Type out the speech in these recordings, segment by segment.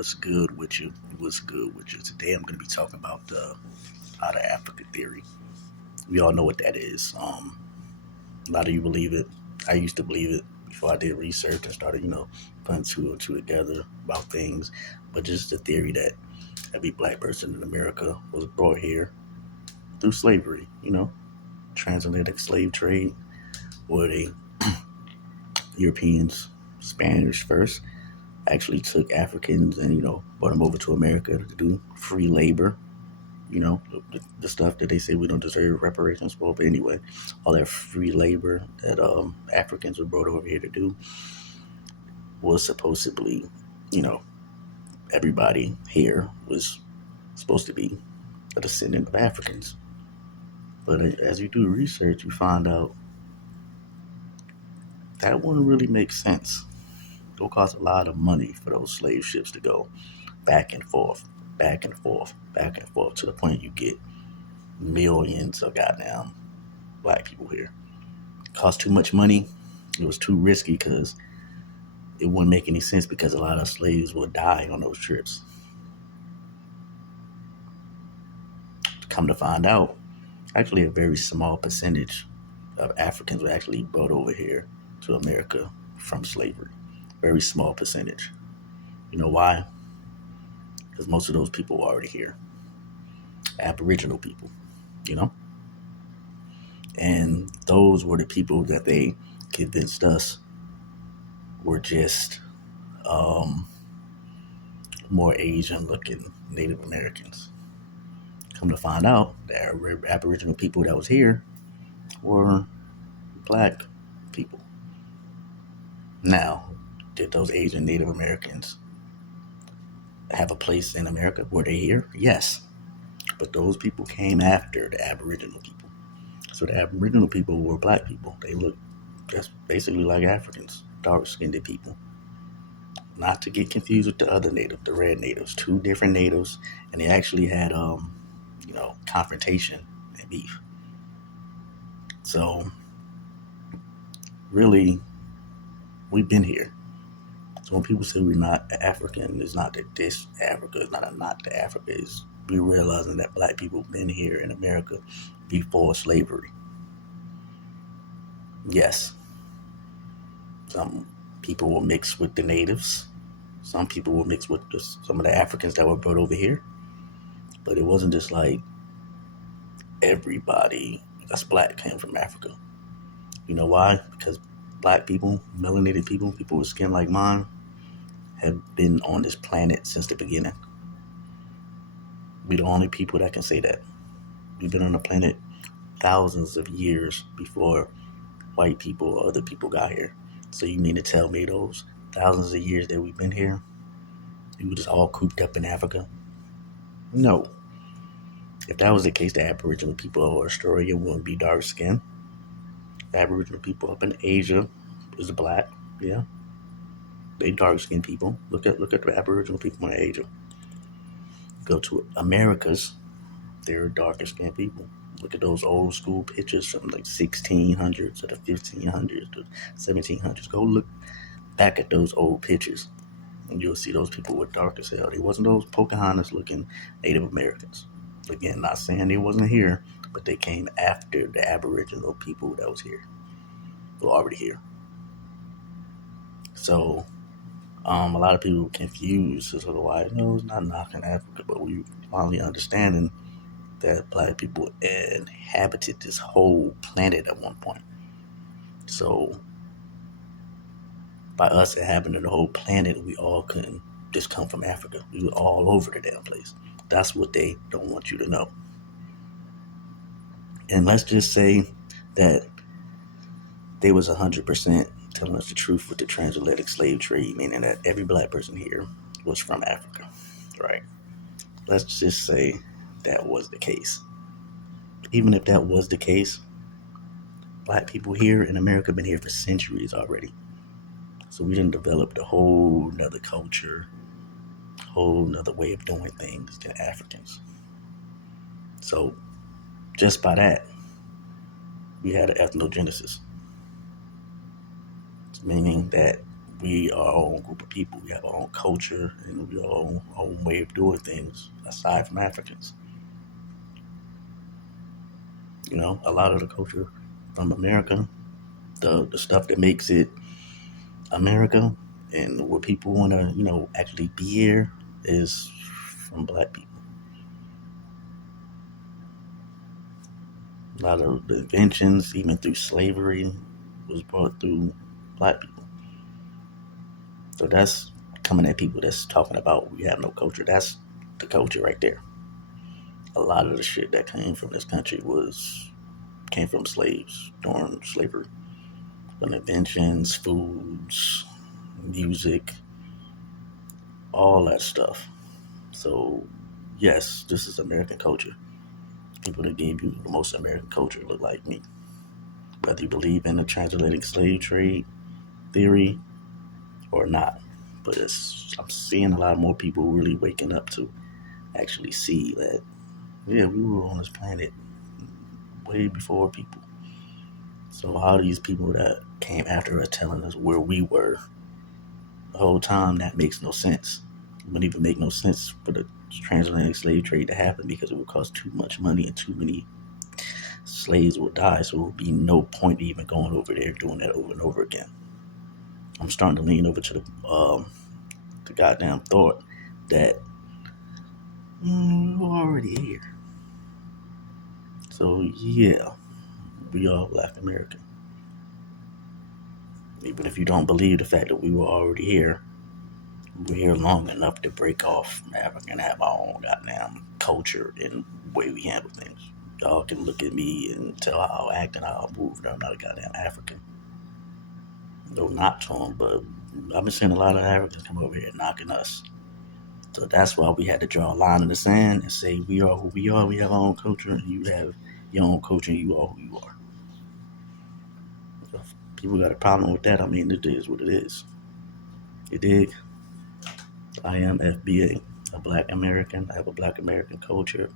What's good with you? What's good with you? Today I'm going to be talking about the out of Africa theory. We all know what that is. A lot of you believe it. I used to believe it before I did research and started, putting two and two together about things. But just the theory that every black person in America was brought here through slavery, transatlantic slave trade, where the Europeans, Spanish first, actually took Africans and, brought them over to America to do free labor, the stuff that they say we don't deserve reparations for. But anyway, all that free labor that Africans were brought over here to do was supposedly, you know, everybody here was supposed to be a descendant of Africans. But as you do research, you find out that wouldn't really make sense. It will cost a lot of money for those slave ships to go back and forth, back and forth, back and forth, to the point you get millions of goddamn black people here. It cost too much money. It was too risky because it wouldn't make any sense, because a lot of slaves would die on those trips. Come to find out, actually a very small percentage of Africans were actually brought over here to America from slavery. Very small percentage. You know why? Because most of those people were already here. Aboriginal people, you know? And those were the people that they convinced us were just more Asian looking Native Americans. Come to find out, the Aboriginal people that was here were black people. Now, did those Asian Native Americans have a place in America? Were they here? Yes. But those people came after the Aboriginal people. So the Aboriginal people were black people. They looked just basically like Africans, dark-skinned people. Not to get confused with the other native, the red natives. Two different natives, and they actually had, confrontation and beef. So, really, we've been here. So when people say we're not African, it's not that this Africa is not the Africa. It's we realizing that black people have been here in America before slavery. Yes, some people will mix with the natives. Some people will mix with some of the Africans that were brought over here. But it wasn't just like everybody that's black came from Africa. You know why? Because black people, melanated people, people with skin like mine, have been on this planet since the beginning. We're the only people that can say that. We've been on the planet thousands of years before white people or other people got here. So you mean to tell me those thousands of years that we've been here, we were just all cooped up in Africa? No. If that was the case, the Aboriginal people of Australia wouldn't be dark skinned. The Aboriginal people up in Asia is black. Yeah, they dark skinned people. Look at the Aboriginal people in Asia. Go to Americas, they're darker skinned people. Look at those old school pictures from like 1600s or the 1500s, the 1700s. Go look back at those old pictures, and you'll see those people were dark as hell. They wasn't those Pocahontas looking Native Americans. Again, not saying they wasn't here, but they came after the Aboriginal people that was here, were already here. So a lot of people confused as to why, no, it's not knocking Africa, but we finally understanding that black people inhabited this whole planet at one point. So by us inhabiting the whole planet, we all couldn't just come from Africa. We were all over the damn place. That's what they don't want you to know. And let's just say that they was 100% telling us the truth with the transatlantic slave trade, meaning that every black person here was from Africa, right? Let's just say that was the case. Even if that was the case, black people here in America have been here for centuries already. So we didn't develop a whole nother culture, whole nother way of doing things than Africans. So just by that, we had an ethnogenesis, meaning that we are our own group of people. We have our own culture and we have our own way of doing things aside from Africans. You know, a lot of the culture from America, the stuff that makes it America and where people want to, actually be here is from black people. A lot of the inventions, even through slavery, was brought through black people. So that's coming at people that's talking about we have no culture. That's the culture right there. A lot of the shit that came from this country came from slaves during slavery. From inventions, foods, music, all that stuff. So yes, this is American culture. People that gave you the most American culture look like me. Whether you believe in the transatlantic slave trade theory or not. But I'm seeing a lot more people really waking up to actually see that, yeah, we were on this planet way before people. So how these people that came after us telling us where we were the whole time, that makes no sense. It wouldn't even make no sense for the transatlantic slave trade to happen because it would cost too much money and too many slaves would die. So it would be no point even going over there doing that over and over again. I'm starting to lean over to the goddamn thought that we're already here. So yeah, we are Black American. Even if you don't believe the fact that we were already here, we're here long enough to break off from Africa and have our own goddamn culture and way we handle things. Y'all can look at me and tell how I act and how I move, and I'm not a goddamn African. No, not to them, but I've been seeing a lot of Africans come over here knocking us. So that's why we had to draw a line in the sand and say we are who we are. We have our own culture, and you have your own culture, and you are who you are. If people got a problem with that, I mean, it is what it is. You dig? I am FBA, a Black American. I have a Black American culture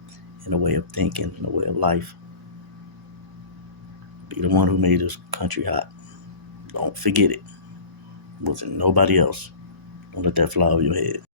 and a way of thinking and a way of life. Be the one who made this country hot. Don't forget it. It wasn't nobody else. Don't let that fly over your head.